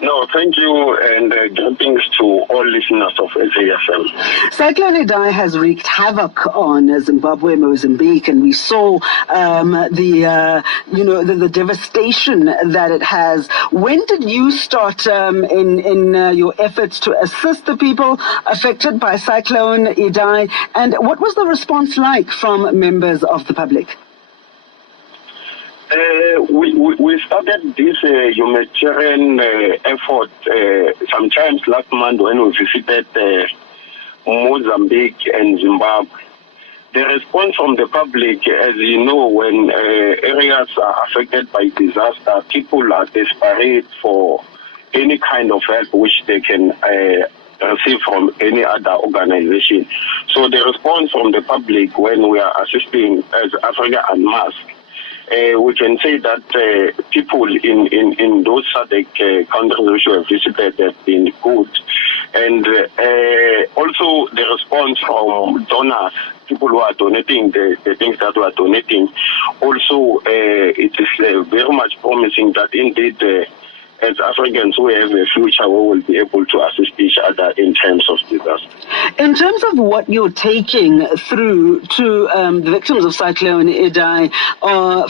No, thank you, and greetings to all listeners of SAFM. Cyclone Idai has wreaked havoc on Zimbabwe, Mozambique, and we saw the devastation that it has. When did you start in your efforts to assist the people affected by Cyclone Idai, and what was the response like from members of the public? We started this humanitarian effort sometimes last month when we visited Mozambique and Zimbabwe. The response from the public, as you know, when areas are affected by disaster, people are desperate for any kind of help which they can receive from any other organization. So the response from the public when we are assisting as Africa Unmasked, we can say that people in those SADC countries which we have visited have been good. And also the response from donors, people who are donating, the things that we are donating, also it is very much promising that indeed as Africans we have a future we will be able to assist each other in terms of disaster. In terms of what you're taking through to the victims of Cyclone Idai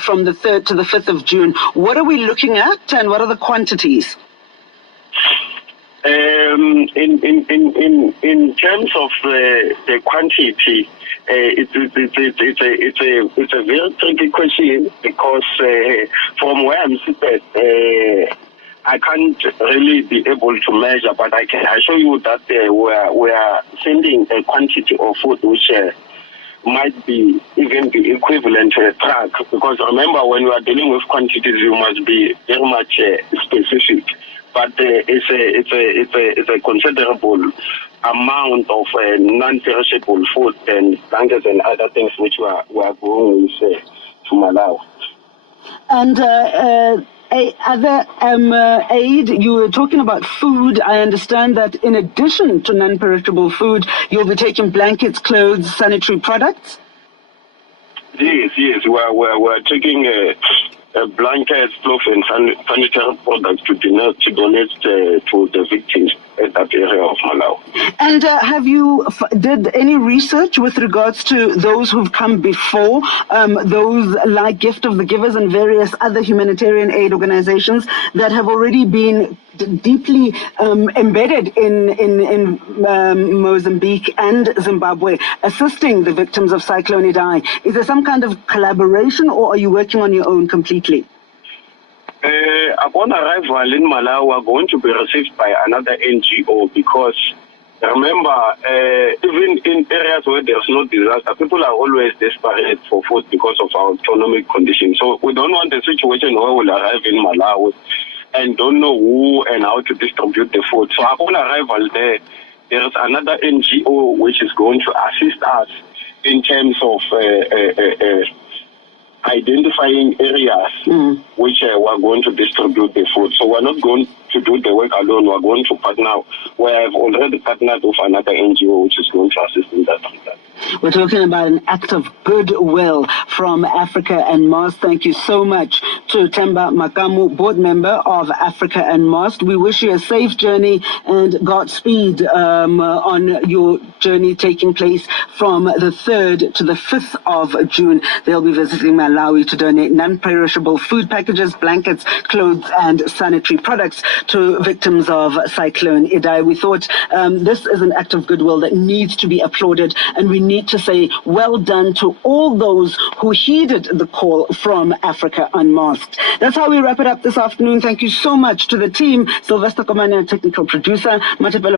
from the 3rd to the 5th of June, what are we looking at and what are the quantities? In terms of the quantity, it's a very tricky question because from where I'm seated, I can't really be able to measure, but I can assure you that we are sending a quantity of food which might be even be equivalent to a truck. Because remember, when you are dealing with quantities, you must be very much specific. But it's a considerable amount of non-perishable food and blankets and other things which we are going with to Malawi. And other aid, you were talking about food. I understand that in addition to non-perishable food, you'll be taking blankets, clothes, sanitary products? Yes. We're taking blankets, clothes, and sanitary products to donate to the victims at that area of Malawi. And have you did any research with regards to those who've come before, those like Gift of the Givers and various other humanitarian aid organizations that have already been deeply embedded in Mozambique and Zimbabwe, assisting the victims of Cyclone Idai? Is there some kind of collaboration, or are you working on your own completely? Upon arrival in Malawi, we are going to be received by another NGO because, remember, even in areas where there's no disaster, people are always desperate for food because of our economic conditions. So we don't want a situation where we'll arrive in Malawi and don't know who and how to distribute the food. So upon arrival there is another NGO which is going to assist us in terms of identifying areas which we're going to distribute the food. So we're not going to do the work alone. We're going to partner. We have already partnered with another NGO which is going to assist in that regard. We're talking about an act of goodwill from Africa Unmasked. Thank you so much to Themba Makamu, board member of Africa Unmasked. We wish you a safe journey and Godspeed on your journey taking place from the 3rd to the 5th of June. They'll be visiting Malawi to donate non-perishable food packages, blankets, clothes, and sanitary products to victims of Cyclone Idai. We thought this is an act of goodwill that needs to be applauded, and we need to say well done to all those who heeded the call from Africa Unmasked. That's how we wrap it up this afternoon. Thank you so much to the team, Sylvester Komane, technical producer, Matepelo